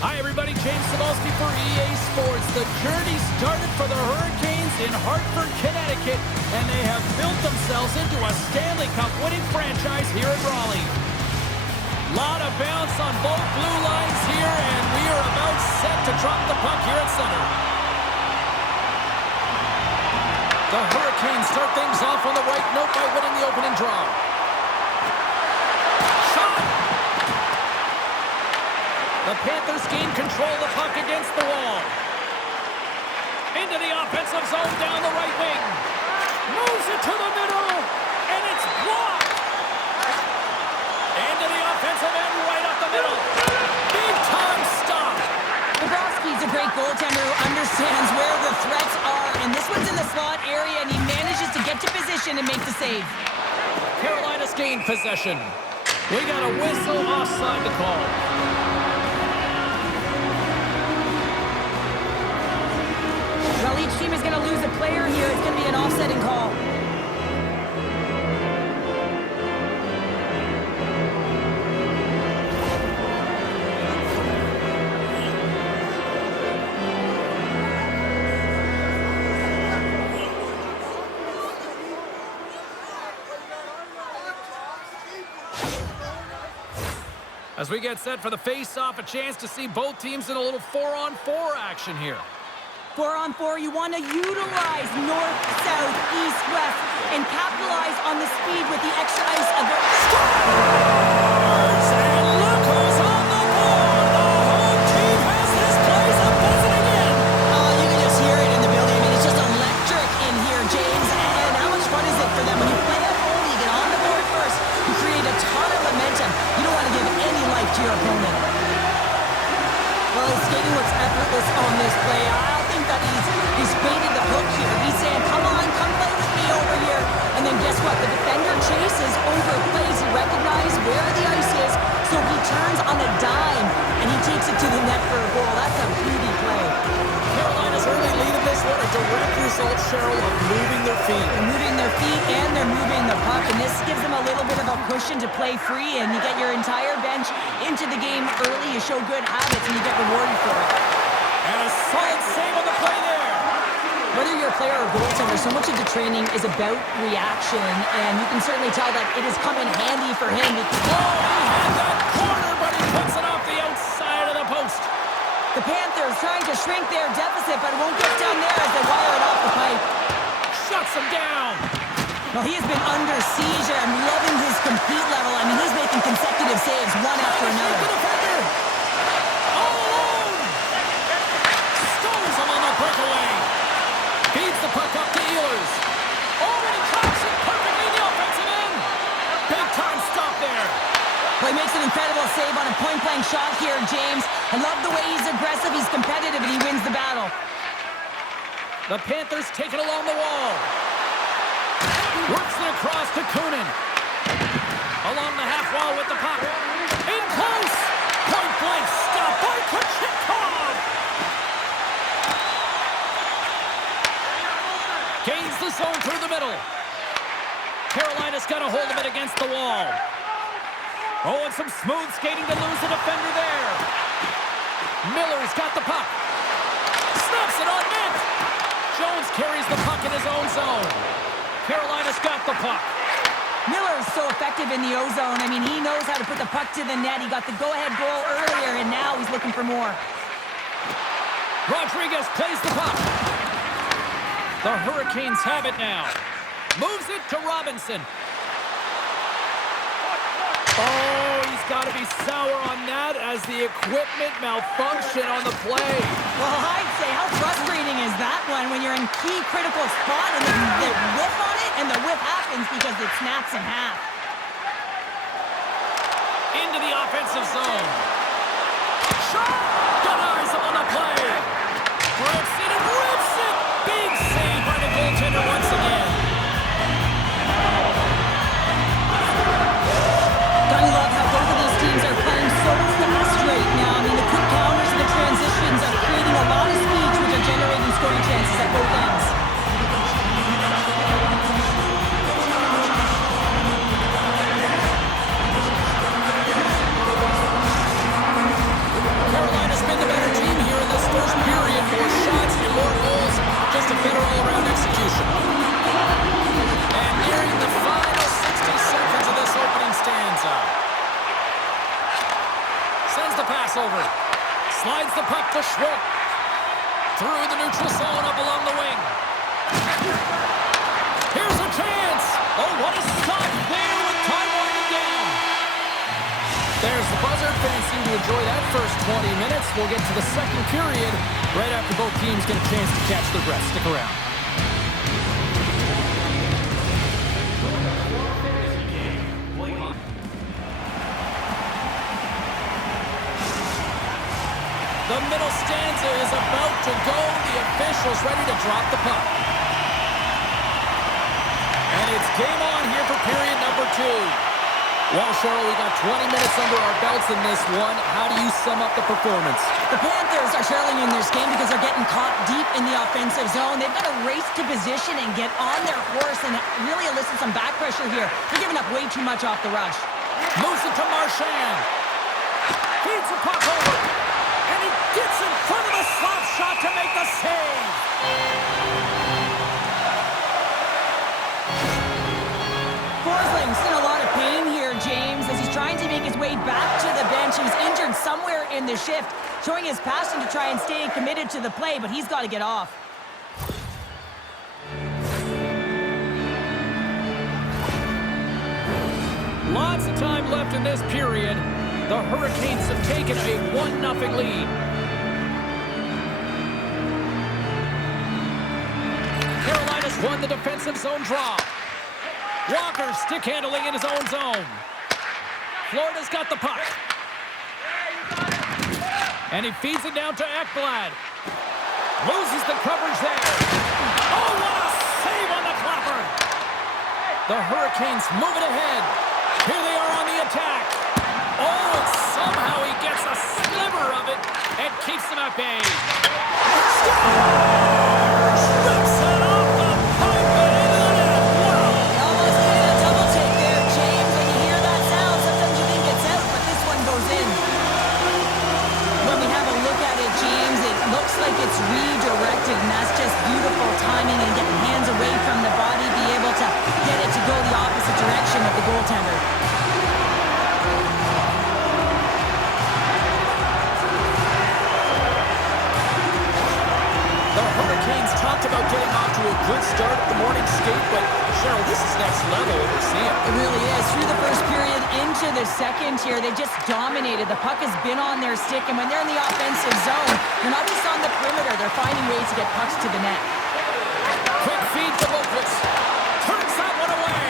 Hi, everybody. James Cebulski for EA Sports. The journey started for the Hurricanes in Hartford, Connecticut, and they have built themselves into a Stanley Cup winning franchise here in Raleigh. Lot of bounce on both blue lines here, and we are about set to drop the puck here at center. The Hurricanes start things off on the right note by winning the opening draw. The Panthers gain control of the puck against the wall. Into the offensive zone down the right wing. Moves it to the middle, and it's blocked. Into the offensive end right up the middle. Big time stop. Bobrovsky's a great goaltender who understands where the threats are, and this one's in the slot area, and he manages to get to position and make the save. Carolina's gained possession. We got a whistle offside to call. Well, each team is going to lose a player here. It's going to be an offsetting call. As we get set for the face-off, a chance to see both teams in a little 4-on-4 action here. 4-on-4, you want to utilize north, south, east, west, and capitalize on the speed with the extra ice of the... Scores! And look who's on the board! The home team has this place a buzzing again! Oh, you can just hear it in the building. I mean, it's just electric in here, James. And how much fun is it for them when you play at home, you get on the board first, you create a ton of momentum. You don't want to give any life to your opponent. Well, his skating looks effortless on this play. I think that he's baited the hook here. He's saying, come on, come play with me over here. And then guess what? The defender chases, overplays. He recognizes where the ice is, so he turns on a dime, and he takes it to the net for a goal. That's a beauty play. Carolina's early lead in this one, a direct result, Cheryl, of moving their feet. They're moving their feet, and they're moving the puck, and this gives them a little bit of a cushion to play free, and you get your entire bench into the game early. You show good habits, and you get rewarded for it. And a solid save on the play there. Whether you're a player or goaltender, so much of the training is about reaction, and you can certainly tell that it has come in handy for him. He had that corner, but he puts it off the outside of the post. The Panthers trying to shrink their deficit, but it won't get down there as they wire it off the pipe. Shuts him down. Well, he has been under siege, and I'm loving his compete level. I mean, he's making consecutive saves, one after another. The defender. All alone. Stones him on the breakaway. Feeds the puck up to Ehlers. Already drops it perfectly in the offensive end. Big time stop there. Well, he makes an incredible save on a point-blank shot here, James. I love the way he's aggressive, he's competitive, and he wins the battle. The Panthers take it along the wall. Works it across to Kunin. Along the half wall with the puck. In close. Point-blank stop by Kochetkov. Gains the zone through the middle. Carolina's got a hold of it against the wall. Oh, and some smooth skating to lose the defender there. Miller's got the puck. Snaps it on net. Jones carries the puck in his own zone. Carolina's got the puck. Miller is so effective in the O-zone. I mean, he knows how to put the puck to the net. He got the go-ahead goal earlier, and now he's looking for more. Rodriguez plays the puck. The Hurricanes have it now. Moves it to Robinson. Oh, he's got to be sour on that as the equipment malfunction on the play. Well, I'd say, how frustrating is that one when you're in key critical spot and then they whiff on it, and the whiff happens because it snaps in half. Into the offensive zone. Shot! Denies him on the play. Grips it and rips it. Big save by the goaltender once again. Gotta love how both of these teams are playing so fast right now. I mean, the quick counters and the transitions are creating a lot of speed, which are generating scoring chances at both ends. Sends the pass over. Slides the puck to Schwartz. Through the neutral zone up along the wing. Here's a chance. Oh, what a stop there with time winding down. There's the buzzer. Fans seem to enjoy that first 20 minutes. We'll get to the second period right after both teams get a chance to catch their breath. Stick around. The middle stanza is about to go. The officials ready to drop the puck. And it's game on here for period number 2. Well, Cheryl, we got 20 minutes under our belts in this one. How do you sum up the performance? The Panthers are trailing in this game because they're getting caught deep in the offensive zone. They've got to race to position and get on their horse and really elicit some back pressure here. They're giving up way too much off the rush. Moves it to Marchand. Feeds the puck over. And he gets in front of the slap shot to make the save. Forsling's in a lot of pain here, James, as he's trying to make his way back to the bench. He was injured somewhere in the shift, showing his passion to try and stay committed to the play, but he's got to get off. Lots of time left in this period. The Hurricanes have taken a 1-0 lead. Carolina's won the defensive zone draw. Walker stick handling in his own zone. Florida's got the puck. And he feeds it down to Ekblad. Loses the coverage there. Oh, what a save on the clapper. The Hurricanes move it ahead. Here they are on the attack. Oh, and somehow he gets a sliver of it and keeps them at bay. Scores! Rips it off the pipe and into the net. Wow! They almost needed a double take there, James. When you hear that sound, sometimes you think it's out, but this one goes in. When we have a look at it, James, it looks like it's redirected, and that's just beautiful timing and getting hands away from the body, be able to get it to go the opposite direction of the goaltender. Talked about getting off to a good start at the morning skate, but Cheryl, this is next level we're seeing. It really is. Through the first period into the second here, they just dominated. The puck has been on their stick, and when they're in the offensive zone, they're not just on the perimeter. They're finding ways to get pucks to the net. Quick feed to Lopez. Turns that one away.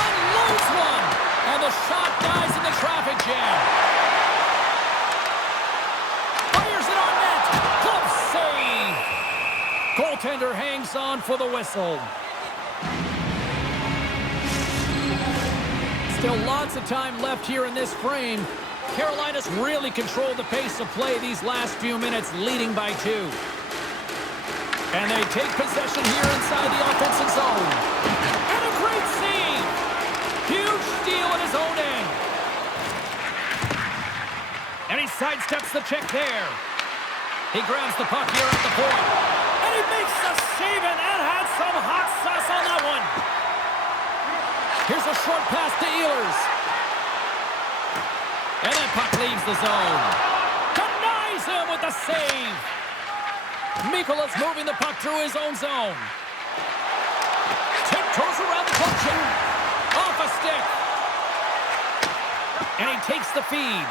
Unloads one, and the shot dies in the traffic jam. Goaltender hangs on for the whistle. Still lots of time left here in this frame. Carolina's really controlled the pace of play these last few minutes, leading by 2. And they take possession here inside the offensive zone. And a great save! Huge steal at his own end. And he sidesteps the check there. He grabs the puck here at the point. And he makes the save, and that had some hot sauce on that one. Here's a short pass to Ehlers. And that puck leaves the zone. Denies him with the save. Mikola's moving the puck through his own zone. Tiptoes around the puck check. Off a stick. And he takes the feed.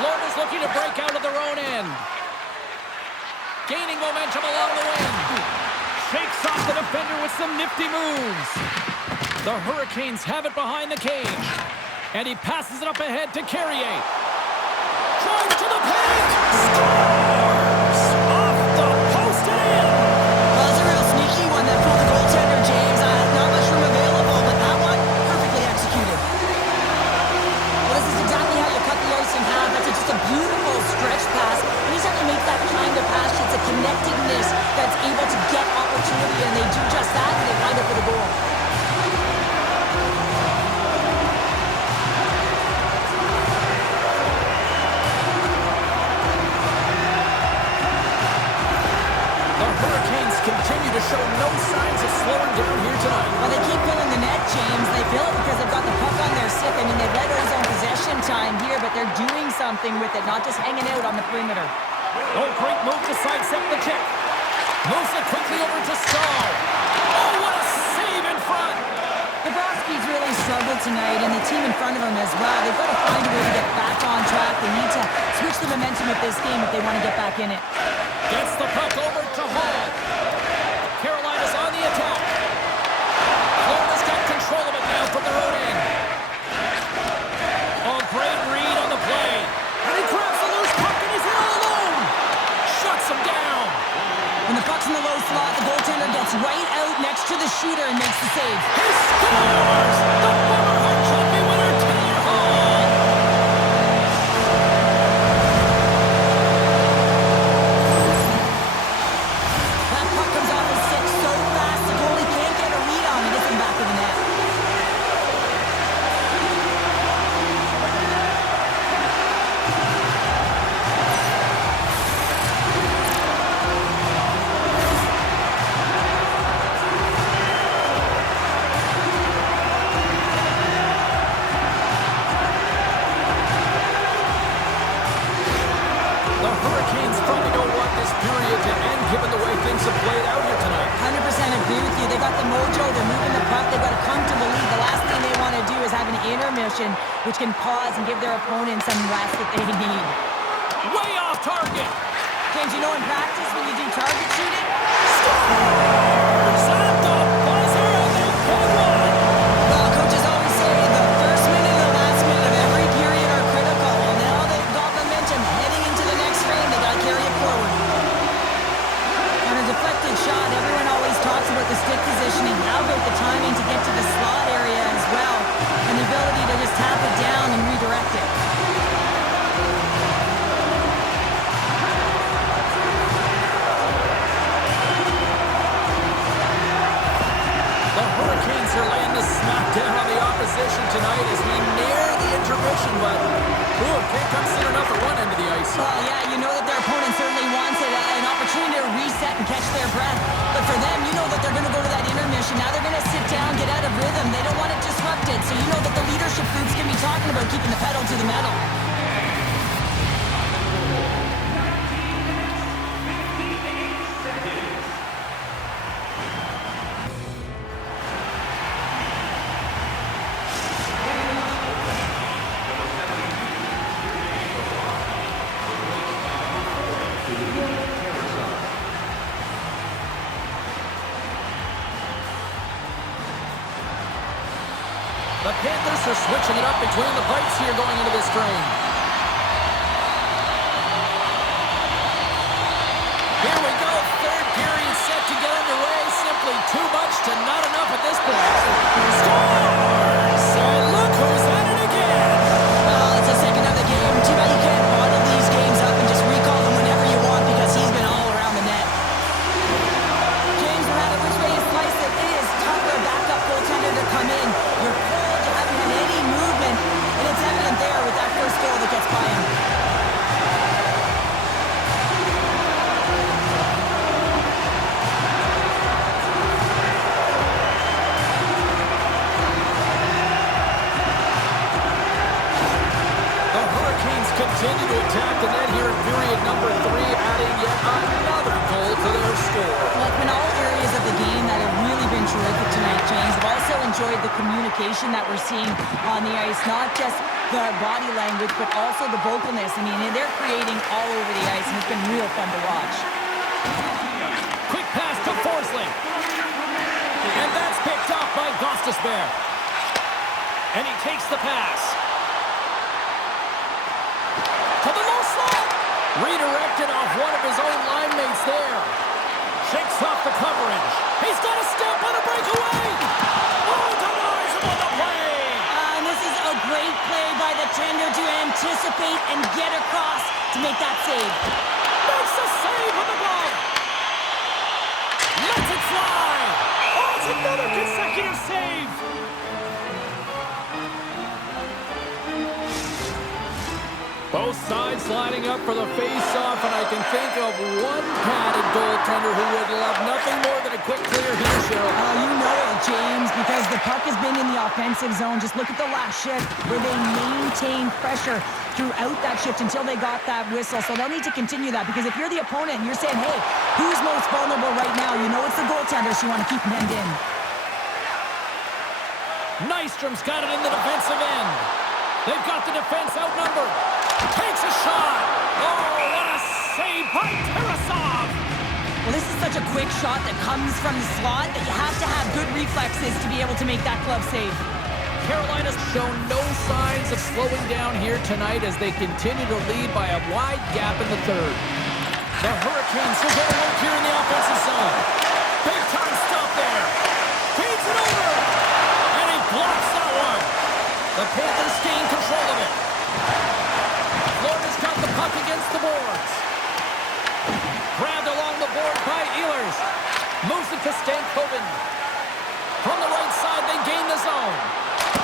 Florida's looking to break out of their own end. Gaining momentum along the wing. Shakes off the defender with some nifty moves. The Hurricanes have it behind the cage. And he passes it up ahead to Carrier. Drives to the paint. Scores! Off the post and in. Well, it's a real sneaky one that pulled the goaltender, James. Not much room available, but that one perfectly executed. Well, this is exactly how you cut the ice in half. That's just a beautiful stretch pass. Anytime you make that kind of pass, it's a connectedness that's able to get opportunity, and they do just that, and they find it for the goal. something with it, not just hanging out on the perimeter. Oh, great move to sidestep the check. Moves it quickly over to Stahl. Oh, what a save in front. The Broskies really struggled tonight, and the team in front of them as well. They've got to find a way to get back on track. They need to switch the momentum of this game if they want to get back in it. Gets the puck over to Hall. Carolina's on the attack. Florida's got control of it now from their own end. Oh, great read on the play. And he grabs the loose puck and he's in all alone. Shuts him down. When the puck's in the low slot, the goaltender gets right out next to the shooter and makes the save. He scores! The former Hart Trophy winner, Taylor Hall. That puck comes off his stick so fast, the goalie can't get a read on it. Gets him back of the net. Given the way things have played out here tonight. 100% agree with you. They got the mojo. They're moving the puck. They've got a comfortable lead. The last thing they want to do is have an intermission, which can pause and give their opponent some rest that they need. Way off target. James, you know in practice when you do target shooting? Scores! At the buzzer, and they get one. Well, coaches always say the first minute and the last minute of every period are critical. Well, now they've got momentum. Heading into the next frame, they got to carry it forward. On a deflected shot, everyone always talks about the stick positioning. How about the timing to get to the slot area as well, and the ability to just tap it down and redirect it. The Hurricanes are laying the smack down on the opposition tonight as we near the intermission, but can't come soon enough at one end of the ice. Well, yeah, you know that their opponent certainly wants it, an opportunity to reset and catch their breath. But for them, you know that they're going to go to that intermission. Now they're going to sit down, get out of rhythm. They don't want it disrupted. So you know that the leadership group's going to be talking about keeping the pedal to the metal. The Panthers are switching it up between the pipes here going into this frame. Here we go. Third period set to get underway. Simply too much to not enough at this point. Scores! And look who's at it again. Well, it's the second of the game. Too bad you can't bottle these games up and just recall them whenever you want because he's been all around the net. James, no matter which way you slice it, it is tough for a backup goaltender to come in. You're cold, you haven't had any movement, and it's evident there with that first goal that gets by him. Continue to attack the net here in period number 3, adding yet another goal to their score. Well, it's been all areas of the game that have really been terrific tonight, James. I've also enjoyed the communication that we're seeing on the ice, not just the body language, but also the vocalness. I mean, they're creating all over the ice, and it's been real fun to watch. Quick pass to Forsling. And that's picked off by Gostisbehere. And he takes the pass. To the low slot. Redirected off one of his own line mates there. Shakes off the coverage. He's got a step on a breakaway. Oh, denies him on the play. And this is a great play by the tender to anticipate and get across to make that save. Makes the save with the glove. Lets it fly. Oh, it's another consecutive save. Both sides lining up for the face-off, and I can think of one padded goaltender who would love nothing more than a quick clear here, Cheryl. Oh, you know it, James, because the puck has been in the offensive zone. Just look at the last shift where they maintained pressure throughout that shift until they got that whistle. So they'll need to continue that, because if you're the opponent and you're saying, hey, who's most vulnerable right now? You know it's the goaltender, so you want to keep him hemmed in. Nystrom's got it in the defensive end. They've got the defense outnumbered. Takes a shot. Oh, what a save by Tarasov. Well, this is such a quick shot that comes from the slot that you have to have good reflexes to be able to make that glove save. Carolina's shown no signs of slowing down here tonight as they continue to lead by a wide gap in the third. The Hurricanes will go to work here in the offensive zone. Big time stop there. Feeds it over. And he blocks that one. The Panthers gain control of it. Florida's got the puck against the boards. Grabbed along the board by Ehlers. Moves it to Stankoven. From the right side, they gain the zone.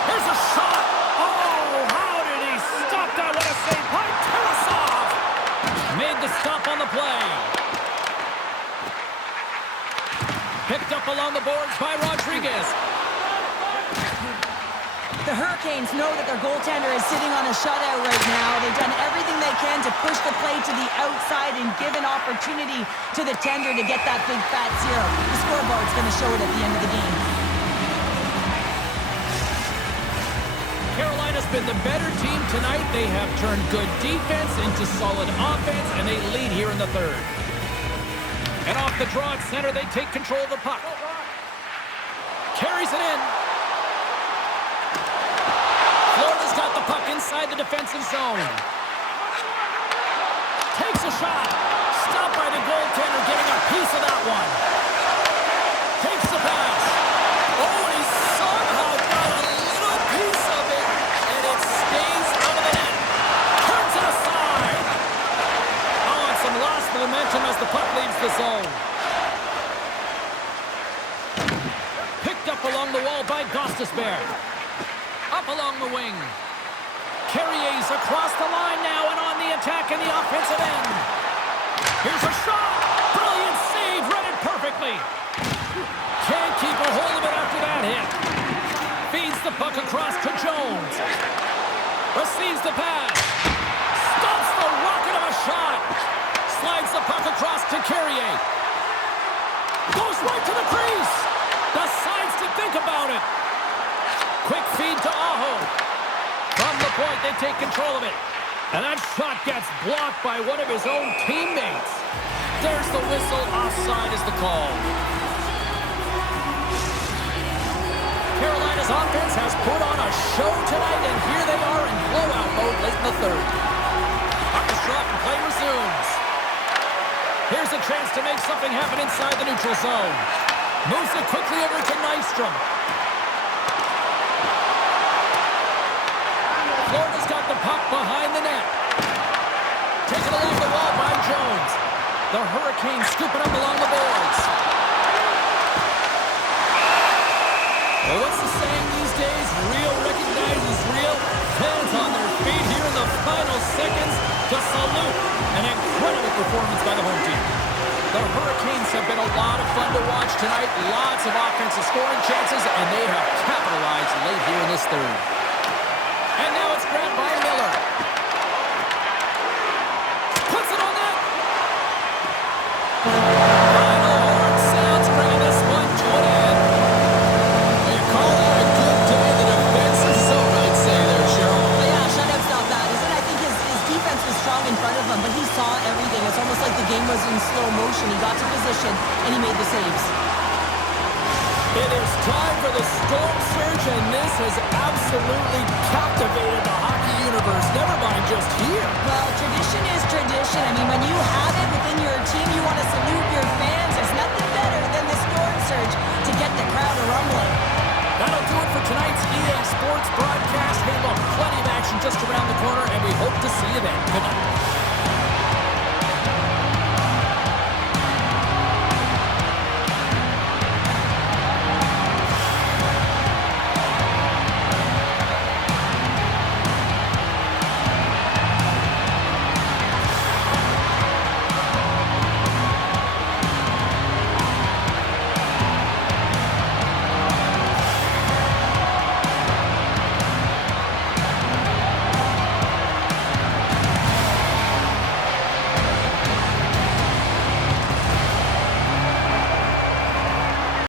Here's a shot. Oh, how did he stop that? What a save by Tarasov. Made the stop on the play. Picked up along the boards by Rodriguez. The Hurricanes know that their goaltender is sitting on a shutout right now. They've done everything they can to push the play to the outside and give an opportunity to the tender to get that big fat zero. The scoreboard's going to show it at the end of the game. Carolina's been the better team tonight. They have turned good defense into solid offense, and they lead here in the third. And off the draw at center, they take control of the puck. Carries it in. Florida's got the puck inside the defensive zone. Takes a shot. Stopped by the goaltender, getting a piece of that one. Takes the pass. Oh, and he somehow got a little piece of it, and it stays out of the net. Turns it aside. Oh, and some lost momentum as the puck leaves the zone. Picked up along the wall by Gostisbehere. Up along the wing. Carrier's across the line now and on the attack in the offensive end. Here's a shot. Brilliant save. Read it perfectly. Can't keep a hold of it after that hit. Feeds the puck across to Jones. Receives the pass. Stops the rocket of a shot. Slides the puck across to Carrier. Goes right to the crease. Decides to think about it. Quick feed to Aho. From the point, they take control of it. And that shot gets blocked by one of his own teammates. There's the whistle. Offside is the call. Carolina's offense has put on a show tonight, and here they are in blowout mode late in the third. Puck is dropped and play resumes. Here's a chance to make something happen inside the neutral zone. Moves it quickly over to Nystrom. Florida's got the puck behind the net. Taken along the wall by Jones. The Hurricanes scooping up along the boards. Well, what's the saying these days? Real recognizes real. Fans on their feet here in the final seconds to salute an incredible performance by the home team. The Hurricanes have been a lot of fun to watch tonight. Lots of offensive scoring chances, and they have capitalized late here in this third. And now it's grabbed by Miller. Puts it on net. Final horn sounds, bringing this one to an end. You call that a good day in the defensive zone, I'd say there, Cheryl. Yeah, shutout's not bad, isn't it? I think his defense was strong in front of him, but he saw everything. It's almost like the game was in slow motion. He got to position, and he made the saves. It is time for the Storm Surge, and this has absolutely captivated the hockey universe, never mind just here. Well, tradition is tradition. I mean, when you have it within your team, you want to salute your fans. There's nothing better than the Storm Surge to get the crowd a rumbling. That'll do it for tonight's EA Sports broadcast. Hey, look,